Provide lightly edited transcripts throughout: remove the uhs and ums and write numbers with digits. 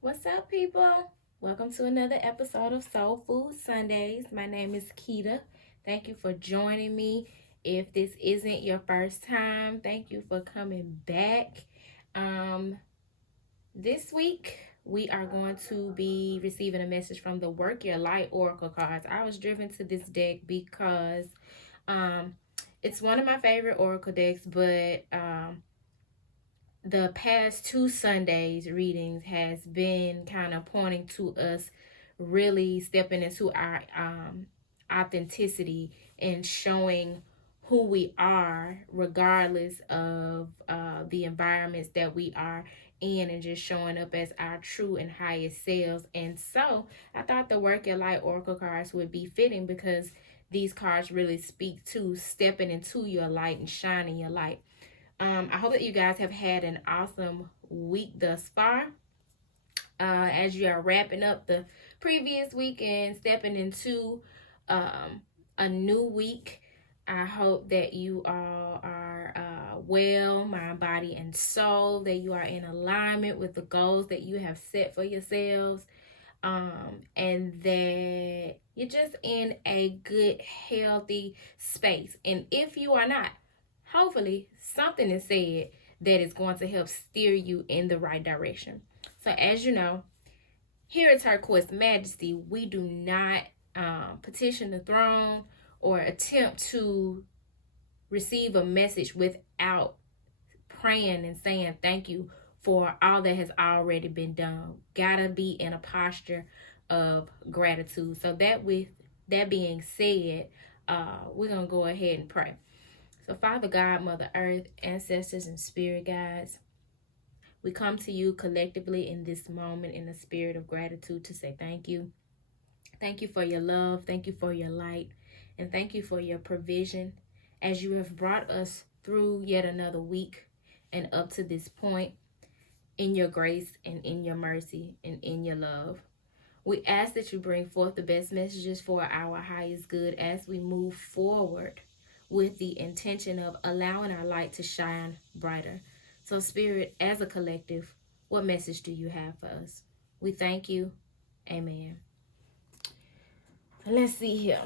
What's up, people? Welcome to another episode of Soul Food Sundays. My name is Keita. Thank you for joining me. If this isn't your first time, thank you for coming back. Um, this week we are going to be receiving a message from the Work Your Light Oracle cards. I was driven to this deck because um, it's one of my favorite Oracle decks, but the past two Sundays readings has been kind of pointing to us really stepping into our authenticity and showing who we are regardless of the environments that we are in, and just showing up as our true and highest selves. And so I thought the Work Your Light Oracle cards would be fitting because these cards really speak to stepping into your light and shining your light. I hope that you guys have had an awesome week thus far. As you are wrapping up the previous week and stepping into a new week, I hope that you all are well, mind, body, and soul, that you are in alignment with the goals that you have set for yourselves, and that you're just in a good, healthy space. And if you are not, hopefully something is said that is going to help steer you in the right direction. So, as you know, here at Turquoise Majesty, we do not petition the throne or attempt to receive a message without praying and saying thank you for all that has already been done. Gotta be in a posture of gratitude. So with that being said, we're gonna go ahead and pray. So, Father God, Mother Earth, ancestors, and spirit guides, we come to you collectively in this moment in the spirit of gratitude to say thank you. Thank you for your love. Thank you for your light. And thank you for your provision as you have brought us through yet another week and up to this point in your grace and in your mercy and in your love. We ask that you bring forth the best messages for our highest good as we move forward with the intention of allowing our light to shine brighter. So, Spirit, as a collective, what message do you have for us? We thank you. Amen. So let's see here.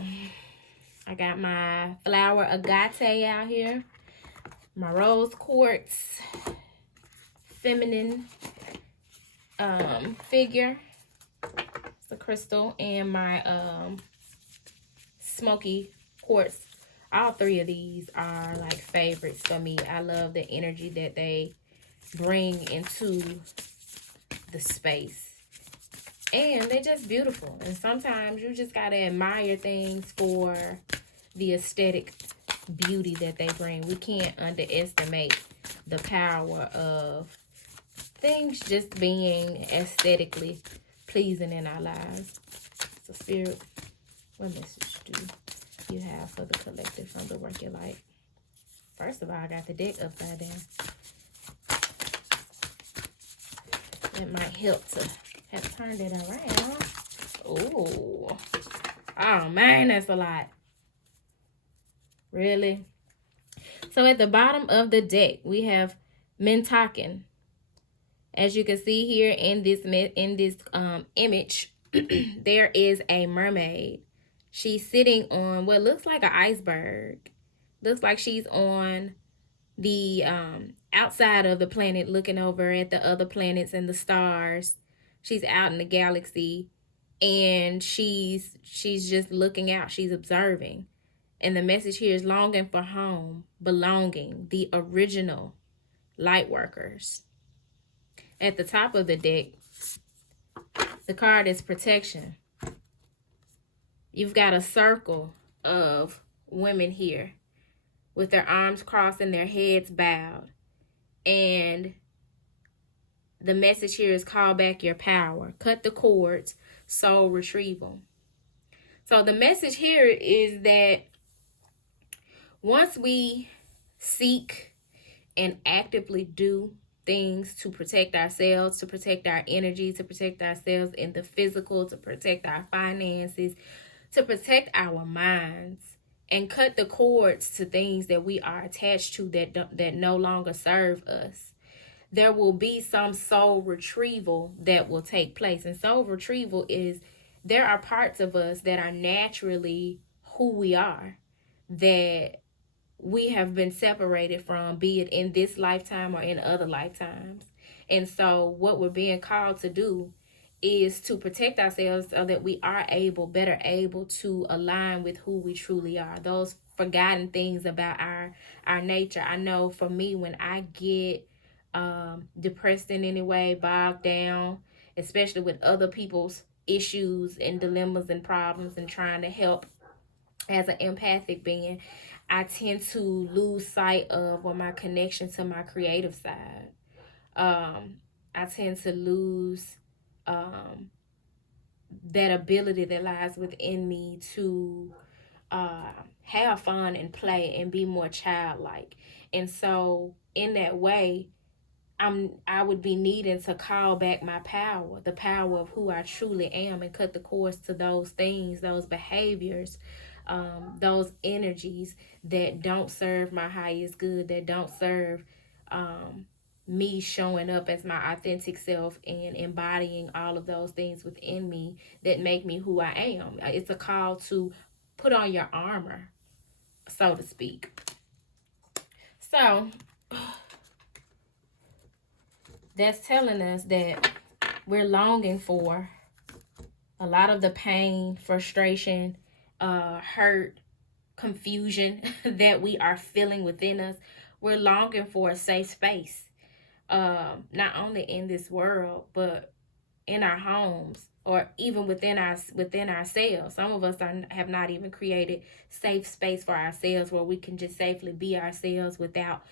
I got my flower agate out here, my rose quartz feminine figure. It's a crystal, and my smoky quartz. All three of these are like favorites for me. I love the energy that they bring into the space. And they're just beautiful. And sometimes you just got to admire things for the aesthetic beauty that they bring. We can't underestimate the power of things just being aesthetically pleasing in our lives. So, Spirit, what message do you have for the collective from the Work Your Light? First of all, I got the deck upside down. That might help to have turned it around. Oh man, that's a lot. Really? So at the bottom of the deck, we have Mentakin. As you can see here in this image, there is a mermaid. She's sitting on what looks like an iceberg. Looks like she's on the outside of the planet, looking over at the other planets and the stars. She's out in the galaxy, and she's just looking out. She's observing. And the message here is longing for home, belonging, the original light workers. At the top of the deck, the card is protection. You've got a circle of women here with their arms crossed and their heads bowed. And the message here is call back your power. Cut the cords, soul retrieval. So the message here is that once we seek and actively do things to protect ourselves, to protect our energy, to protect ourselves in the physical, to protect our finances, to protect our minds, and cut the cords to things that we are attached to that no longer serve us, there will be some soul retrieval that will take place. And soul retrieval is, there are parts of us that are naturally who we are, that we have been separated from, be it in this lifetime or in other lifetimes. And so, what we're being called to do is to protect ourselves so that we are better able to align with who we truly are. Those forgotten things about our nature. I know for me, when I get depressed in any way, bogged down, especially with other people's issues and dilemmas and problems, and trying to help as an empathic being, I tend to lose sight of, or my connection to my creative side. I tend to lose um, that ability that lies within me to have fun and play and be more childlike. And so, in that way, I would be needing to call back my power, the power of who I truly am, and cut the course to those things, those behaviors, those energies that don't serve my highest good, that don't serve um, me showing up as my authentic self and embodying all of those things within me that make me who I am. It's a call to put on your armor, so to speak. So that's telling us that we're longing for a lot of the pain, frustration, hurt, confusion that we are feeling within us. We're longing for a safe space, not only in this world, but in our homes, or even within ourselves. Some of us have not even created safe space for ourselves where we can just safely be ourselves without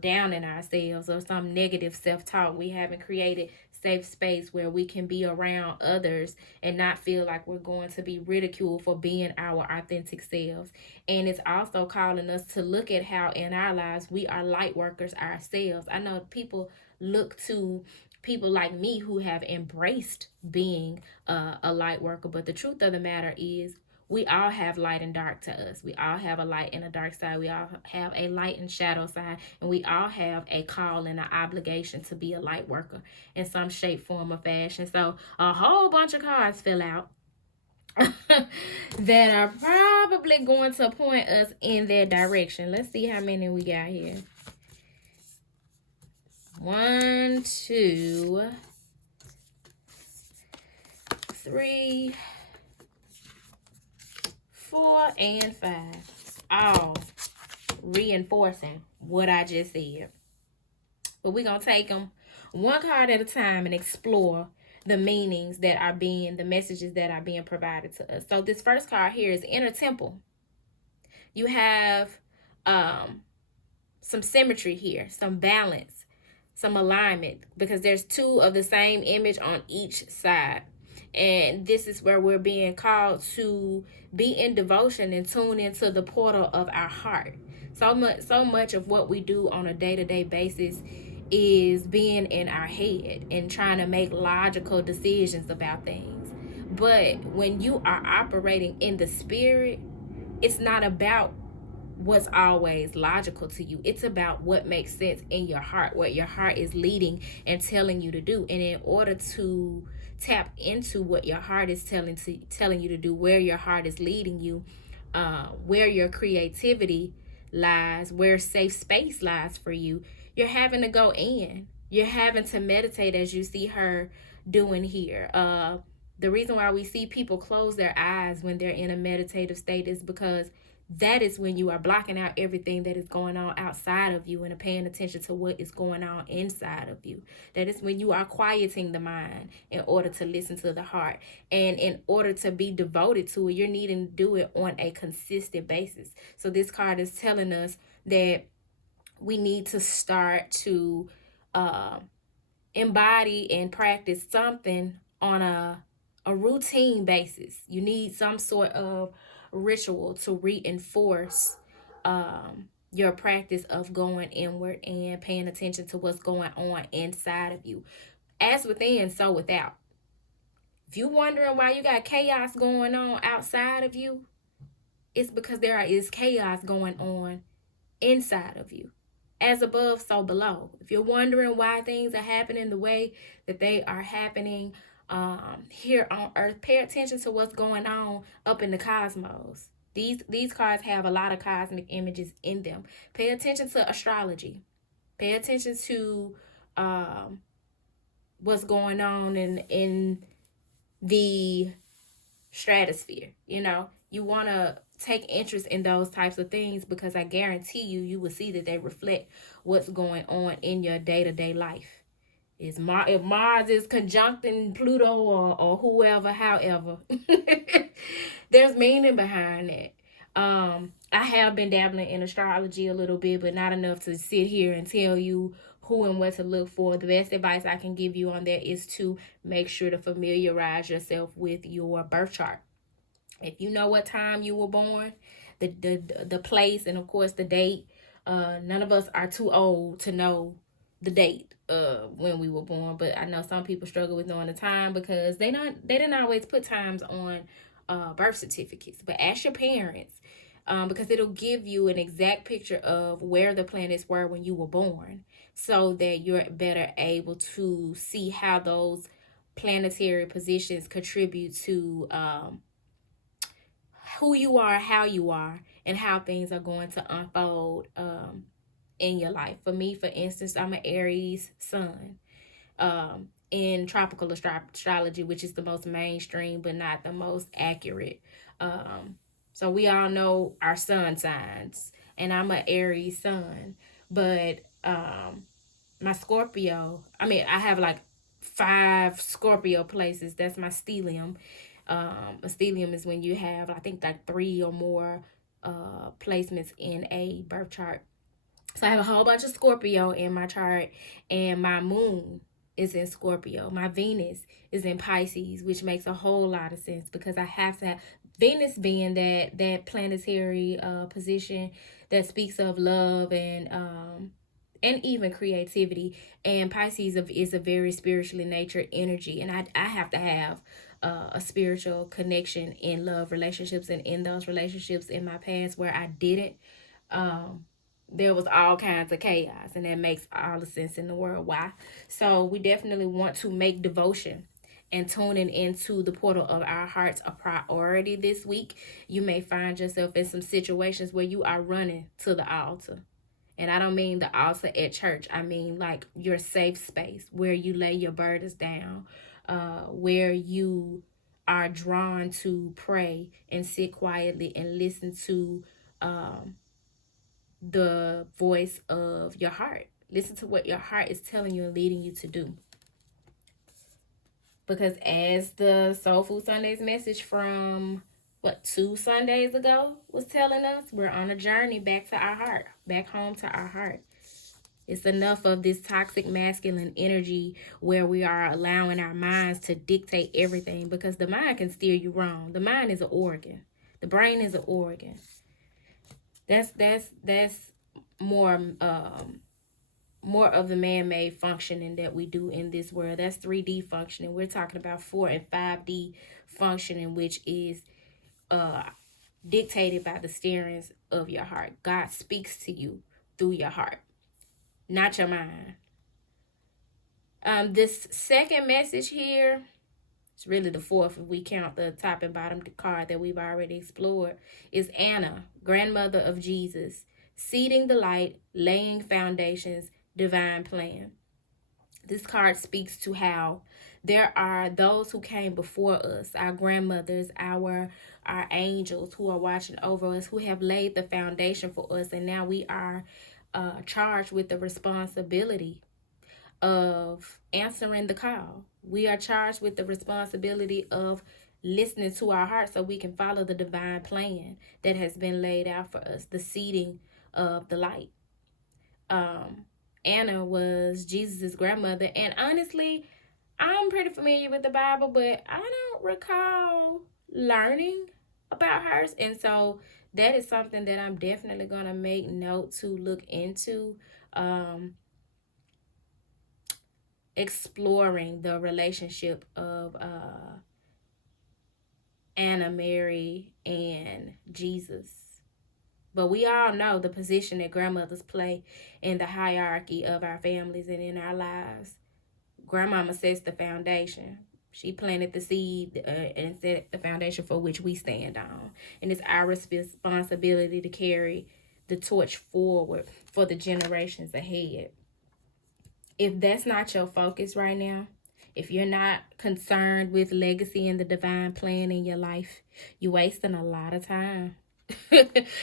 downing ourselves or some negative self-talk. We haven't created safe space where we can be around others and not feel like we're going to be ridiculed for being our authentic selves. And it's also calling us to look at how in our lives we are light workers ourselves. I know people look to people like me who have embraced being a light worker, but the truth of the matter is, we all have light and dark to us. We all have a light and a dark side. We all have a light and shadow side. And we all have a call and an obligation to be a light worker in some shape, form, or fashion. So a whole bunch of cards fill out that are probably going to point us in that direction. Let's see how many we got here. 1, 2, 3, 4, and 5. All reinforcing what I just said. But we're going to take them one card at a time and explore the meanings that are being, the messages that are being provided to us. So this first card here is Inner Temple. You have some symmetry here, some balance, some alignment, because there's two of the same image on each side. And this is where we're being called to be in devotion and tune into the portal of our heart. So much of what we do on a day-to-day basis is being in our head and trying to make logical decisions about things. But when you are operating in the spirit, it's not about what's always logical to you. It's about what makes sense in your heart, what your heart is leading and telling you to do. And in order to tap into what your heart is telling you to do, where your heart is leading you, where your creativity lies, where safe space lies for you, you're having to go in. You're having to meditate, as you see her doing here. The reason why we see people close their eyes when they're in a meditative state is because that is when you are blocking out everything that is going on outside of you and paying attention to what is going on inside of you. That is when you are quieting the mind in order to listen to the heart. And in order to be devoted to it, you're needing to do it on a consistent basis. So this card is telling us that we need to start to embody and practice something on a routine basis. You need some sort of ritual to reinforce your practice of going inward and paying attention to what's going on inside of you. As within, so without. If you're wondering why you got chaos going on outside of you, it's because there is chaos going on inside of you. as above, so below. If you're wondering why things are happening the way that they are happening here on Earth, pay attention to what's going on up in the cosmos. These cards have a lot of cosmic images in them. Pay attention to astrology. Pay attention to what's going on in the stratosphere. You want to take interest in those types of things, because I guarantee you will see that they reflect what's going on in your day-to-day life. If Mars is conjuncting Pluto or whoever, however, there's meaning behind it. I have been dabbling in astrology a little bit, but not enough to sit here and tell you who and what to look for. The best advice I can give you on that is to make sure to familiarize yourself with your birth chart. If you know what time you were born, the place, and of course the date. None of us are too old to know the date when we were born, but I know some people struggle with knowing the time because they didn't always put times on birth certificates. But ask your parents, because it'll give you an exact picture of where the planets were when you were born, so that you're better able to see how those planetary positions contribute to who you are, how you are, and how things are going to unfold in your life. For me, for instance, I'm an Aries sun in tropical astrology, which is the most mainstream but not the most accurate. So we all know our sun signs, and I'm an Aries sun, but my Scorpio, I have like 5 Scorpio places. That's my stellium. A stellium is when you have, I think, like 3 or more placements in a birth chart. So I have a whole bunch of Scorpio in my chart, and my moon is in Scorpio. My Venus is in Pisces, which makes a whole lot of sense because I have to have Venus being that planetary position that speaks of love and even creativity. And Pisces is a very spiritually natured energy, and I have to have a spiritual connection in love relationships, and in those relationships in my past where I didn't, there was all kinds of chaos, and that makes all the sense in the world why. So we definitely want to make devotion and tuning into the portal of our hearts a priority this week. You may find yourself in some situations where you are running to the altar. And I don't mean the altar at church. I mean like your safe space where you lay your burdens down, where you are drawn to pray and sit quietly and listen to the voice of your heart. Listen to what your heart is telling you and leading you to do. Because as the Soul Food Sundays message from 2 Sundays ago was telling us, we're on a journey back to our heart, back home to our heart. It's enough of this toxic masculine energy where we are allowing our minds to dictate everything, because the mind can steer you wrong. The mind is an organ. The brain is an organ. That's more of the man-made functioning that we do in this world. That's 3D functioning. We're talking about 4 and 5D functioning, which is dictated by the steerings of your heart. God speaks to you through your heart, not your mind. This second message here, it's really the fourth if we count the top and bottom card that we've already explored, is Anna, grandmother of Jesus, seeding the light, laying foundations, divine plan. This card speaks to how there are those who came before us, our grandmothers, our angels who are watching over us, who have laid the foundation for us, and now we are charged with the responsibility of answering the call. We are charged with the responsibility of listening to our heart so we can follow the divine plan that has been laid out for us, the seeding of the light. Anna was Jesus's grandmother, and honestly, I'm pretty familiar with the Bible, but I don't recall learning about hers, and so that is something that I'm definitely going to make note to look into. Exploring the relationship of Anna, Mary, and Jesus. But we all know the position that grandmothers play in the hierarchy of our families and in our lives. Grandmama sets the foundation. She planted the seed and set the foundation for which we stand on. And it's our responsibility to carry the torch forward for the generations ahead. If that's not your focus right now, if you're not concerned with legacy and the divine plan in your life, you're wasting a lot of time.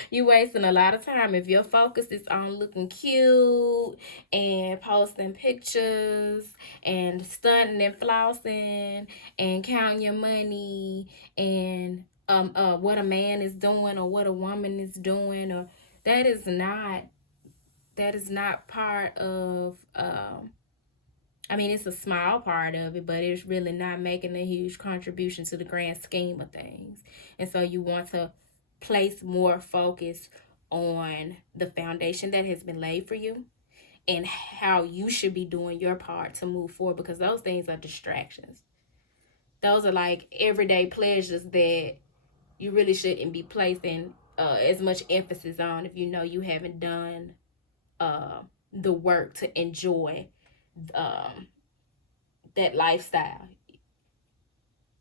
You wasting a lot of time if your focus is on looking cute and posting pictures and stunting and flossing and counting your money and what a man is doing or what a woman is doing, or that is not part of I mean, it's a small part of it, but it's really not making a huge contribution to the grand scheme of things. And so you want to place more focus on the foundation that has been laid for you and how you should be doing your part to move forward, because those things are distractions. Those are like everyday pleasures that you really shouldn't be placing as much emphasis on if you know you haven't done the work to enjoy um, that lifestyle.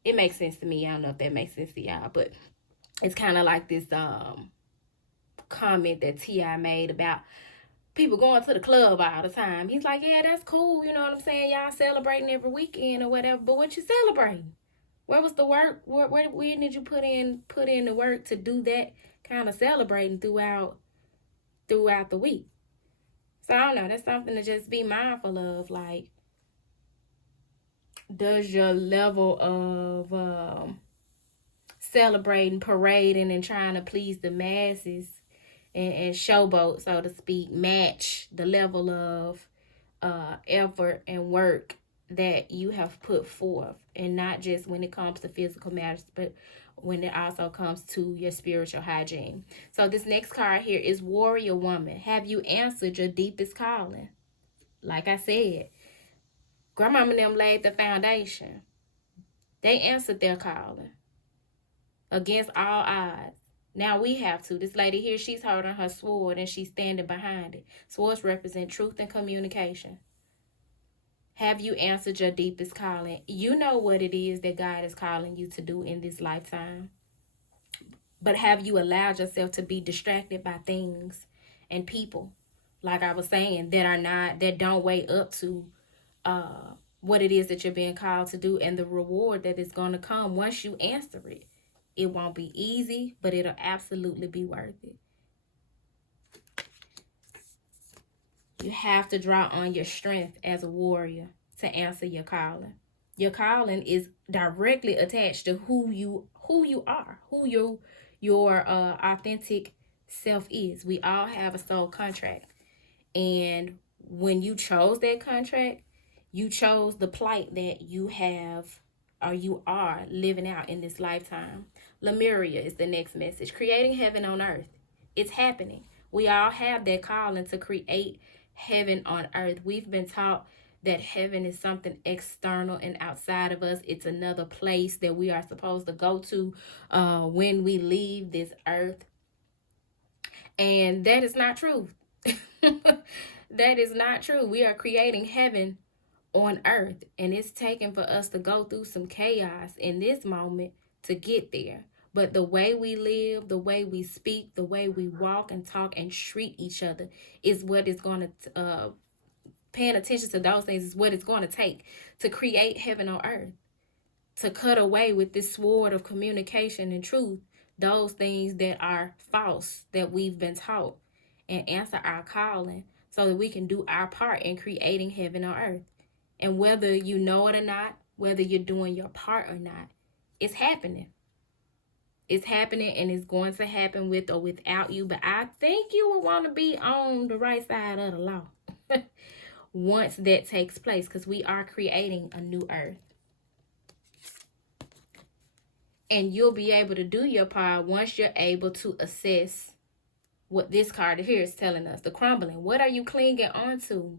It makes sense to me. I don't know if that makes sense to y'all, but it's kind of like this comment that T.I. made about people going to the club all the time. He's like, yeah, that's cool. You know what I'm saying? Y'all celebrating every weekend or whatever, but what you celebrating? Where was the work? Where did you put in the work to do that kind of celebrating throughout the week? So I don't know. That's something to just be mindful of. Like, does your level of celebrating, parading, and trying to please the masses and showboat, so to speak, match the level of effort and work that you have put forth? And not just when it comes to physical matters, but when it also comes to your spiritual hygiene. So this next card here is Warrior Woman. Have you answered your deepest calling? Like I said, Grandmama and them laid the foundation. They answered their calling against all odds. Now we have to. This lady here, she's holding her sword and she's standing behind it. Swords represent truth and communication. Have you answered your deepest calling? You know what it is that God is calling you to do in this lifetime. But have you allowed yourself to be distracted by things and people, like I was saying, that don't weigh up to what it is that you're being called to do and the reward that is going to come once you answer it? It won't be easy, but it'll absolutely be worth it. You have to draw on your strength as a warrior to answer your calling. Your calling is directly attached to who you are, who your authentic self is. We all have a soul contract. And when you chose that contract, you chose the plight that you have or you are living out in this lifetime. Lemuria is the next message. Creating heaven on earth. It's happening. We all have that calling to create heaven on earth. We've been taught that heaven is something external and outside of us. It's another place that we are supposed to go to when we leave this earth. And that is not true. That is not true. We are creating heaven on earth, and it's taken for us to go through some chaos in this moment to get there. But the way we live, the way we speak, the way we walk and talk and treat each other is what is going to paying attention to those things is what it's going to take to create heaven on earth, to cut away with this sword of communication and truth those things that are false that we've been taught, and answer our calling so that we can do our part in creating heaven on earth. And whether you know it or not, whether you're doing your part or not, it's happening. It's happening, and it's going to happen with or without you. But I think you will want to be on the right side of the law once that takes place, because we are creating a new earth. And you'll be able to do your part once you're able to assess what this card here is telling us, the crumbling. What are you clinging on to?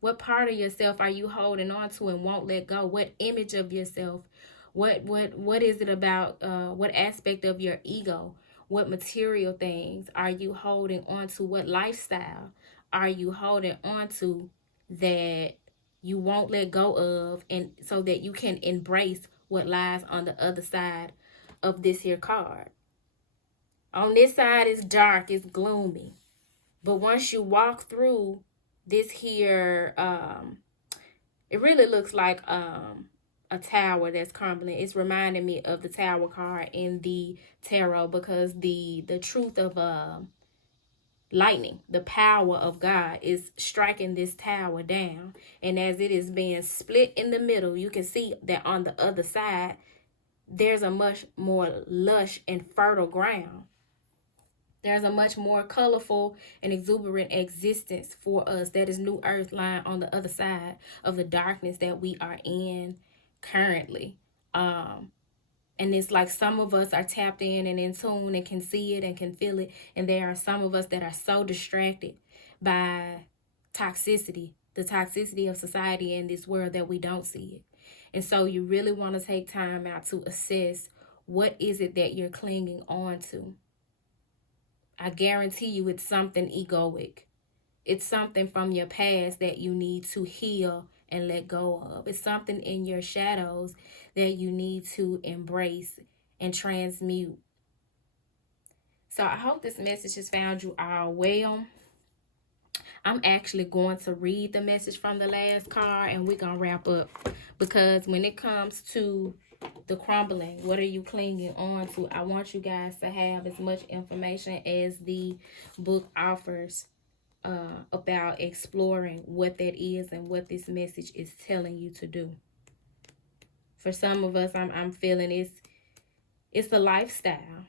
What part of yourself are you holding on to and won't let go? What image of yourself? What is it about? What aspect of your ego? What material things are you holding on to? What lifestyle are you holding on to that you won't let go of, and so that you can embrace what lies on the other side of this here card? On this side it's dark, it's gloomy. But once you walk through this here, it really looks like a tower that's crumbling. It's reminding me of the tower card in the tarot, because the truth of lightning, the power of God, is striking this tower down. And as it is being split in the middle, you can see that on the other side there's a much more lush and fertile ground. There's a much more colorful and exuberant existence for us. That is new earth lying on the other side of the darkness that we are in currently. And it's like some of us are tapped in tune and can see it and can feel it. And there are some of us that are so distracted by toxicity, the toxicity of society in this world, that we don't see it. And so you really want to take time out to assess, what is it that you're clinging on to? I guarantee you it's something egoic. It's something from your past that you need to heal and let go of. It's something in your shadows that you need to embrace and transmute. So I hope this message has found you all well. I'm actually going to read the message from the last card, and we're going to wrap up. Because when it comes to the crumbling, what are you clinging on to? I want you guys to have as much information as the book offers about exploring what that is and what this message is telling you to do. For some of us, I'm feeling it's a lifestyle.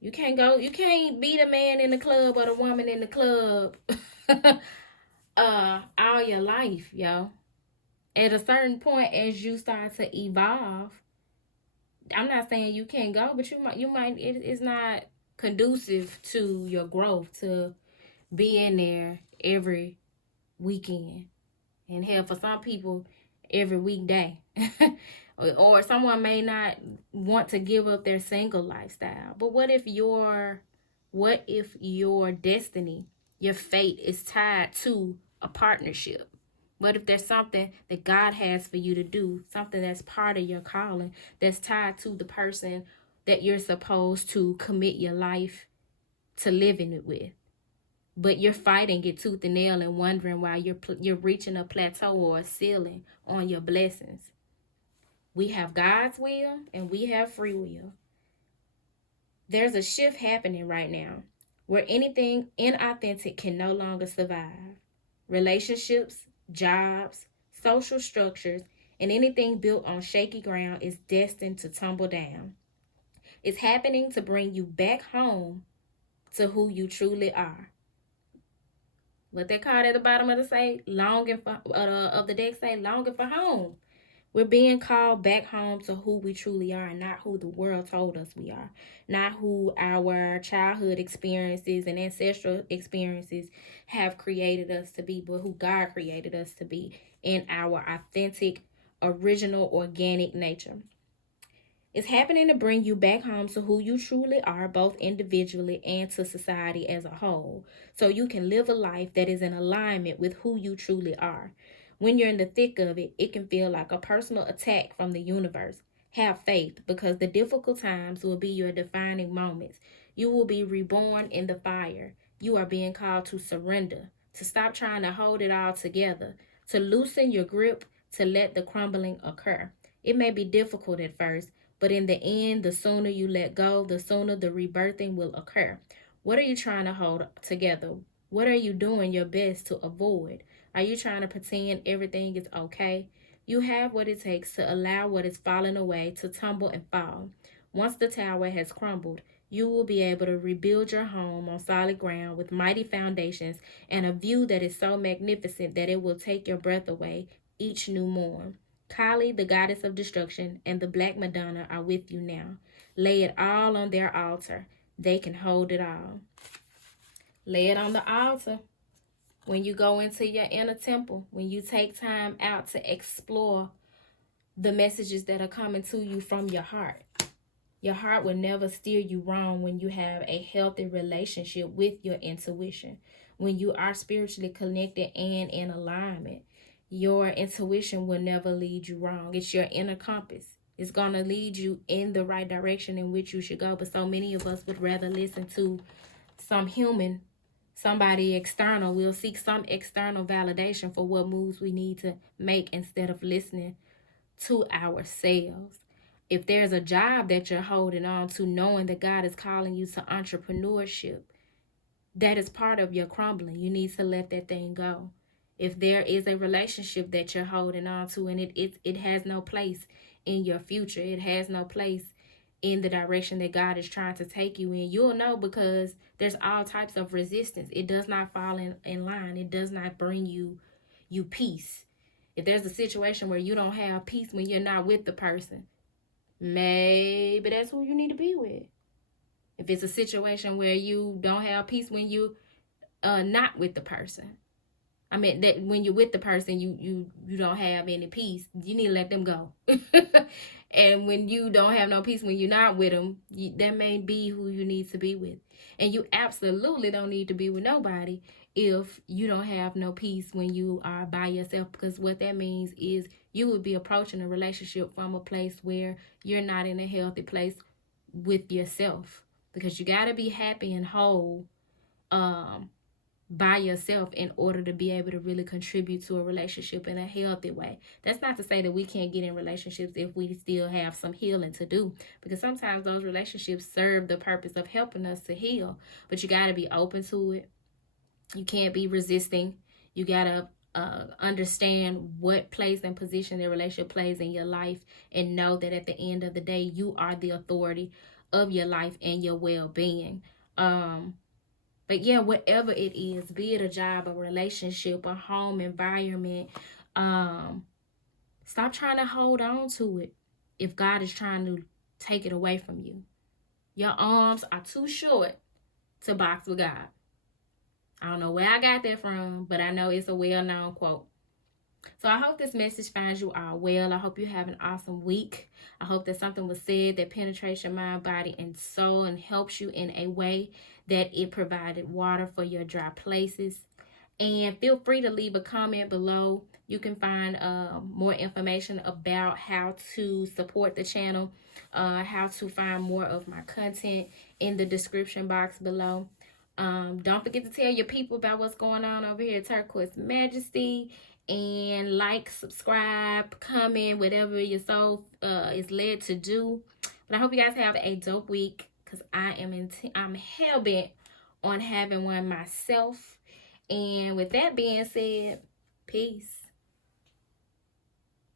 You can't be the man in the club or the woman in the club all your life, yo. At a certain point, as you start to evolve, I'm not saying you can't go, but it's not conducive to your growth to be in there every weekend, and hell, for some people, every weekday. Or someone may not want to give up their single lifestyle. But what if your destiny, your fate, is tied to a partnership? What if there's something that God has for you to do, something that's part of your calling, that's tied to the person that you're supposed to commit your life to living it with? But you're fighting it tooth and nail and wondering why you're reaching a plateau or a ceiling on your blessings. We have God's will and we have free will. There's a shift happening right now where anything inauthentic can no longer survive. Relationships, jobs, social structures, and anything built on shaky ground is destined to tumble down. It's happening to bring you back home to who you truly are. What they call at the bottom of the say, longing for of the deck say, longing for home. We're being called back home to who we truly are, and not who the world told us we are. Not who our childhood experiences and ancestral experiences have created us to be, but who God created us to be in our authentic, original, organic nature. It's happening to bring you back home to who you truly are, both individually and to society as a whole, so you can live a life that is in alignment with who you truly are. When you're in the thick of it, it can feel like a personal attack from the universe. Have faith, because the difficult times will be your defining moments. You will be reborn in the fire. You are being called to surrender, to stop trying to hold it all together, to loosen your grip, to let the crumbling occur. It may be difficult at first, but in the end, the sooner you let go, the sooner the rebirthing will occur. What are you trying to hold together? What are you doing your best to avoid? Are you trying to pretend everything is okay? You have what it takes to allow what is falling away to tumble and fall. Once the tower has crumbled, you will be able to rebuild your home on solid ground with mighty foundations and a view that is so magnificent that it will take your breath away each new morn. Kali, the goddess of destruction, and the Black Madonna are with you now. Lay it all on their altar. They can hold it all. Lay it on the altar. When you go into your inner temple, when you take time out to explore the messages that are coming to you from your heart. Your heart will never steer you wrong when you have a healthy relationship with your intuition. When you are spiritually connected and in alignment, your intuition will never lead you wrong. It's your inner compass. It's going to lead you in the right direction in which you should go. But so many of us would rather listen to some human, somebody external. We'll seek some external validation for what moves we need to make instead of listening to ourselves. If there's a job that you're holding on to, knowing that God is calling you to entrepreneurship, that is part of your crumbling. You need to let that thing go. If there is a relationship that you're holding on to and it has no place in your future, it has no place in the direction that God is trying to take you in, you'll know because there's all types of resistance. It does not fall in line. It does not bring you peace. If there's a situation where you don't have peace when you're not with the person, maybe that's who you need to be with. If it's a situation where you don't have peace when you not with the person, I mean that when you're with the person, you don't have any peace. You need to let them go. And when you don't have no peace when you're not with them, that may be who you need to be with. And you absolutely don't need to be with nobody if you don't have no peace when you are by yourself, because what that means is you would be approaching a relationship from a place where you're not in a healthy place with yourself, because you got to be happy and whole um by yourself in order to be able to really contribute to a relationship in a healthy way. That's not to say that we can't get in relationships if we still have some healing to do, because sometimes those relationships serve the purpose of helping us to heal, but you got to be open to it. You can't be resisting. You got to understand what place and position the relationship plays in your life, and know that at the end of the day, you are the authority of your life and your well-being. But yeah, whatever it is, be it a job, a relationship, a home environment, um, stop trying to hold on to it if God is trying to take it away from you. Your arms are too short to box with God. I don't know where I got that from, but I know it's a well-known quote. So I hope this message finds you all well. I hope you have an awesome week. I hope that something was said that penetrates your mind, body, and soul and helps you in a way that it provided water for your dry places. And feel free to leave a comment below. You can find more information about how to support the channel, how to find more of my content in the description box below. Don't forget to tell your people about what's going on over here at Turquoise Majesty. And like, subscribe, comment, whatever your soul is led to do. But I hope you guys have a dope week, because I'm hell bent on having one myself. And with that being said, peace.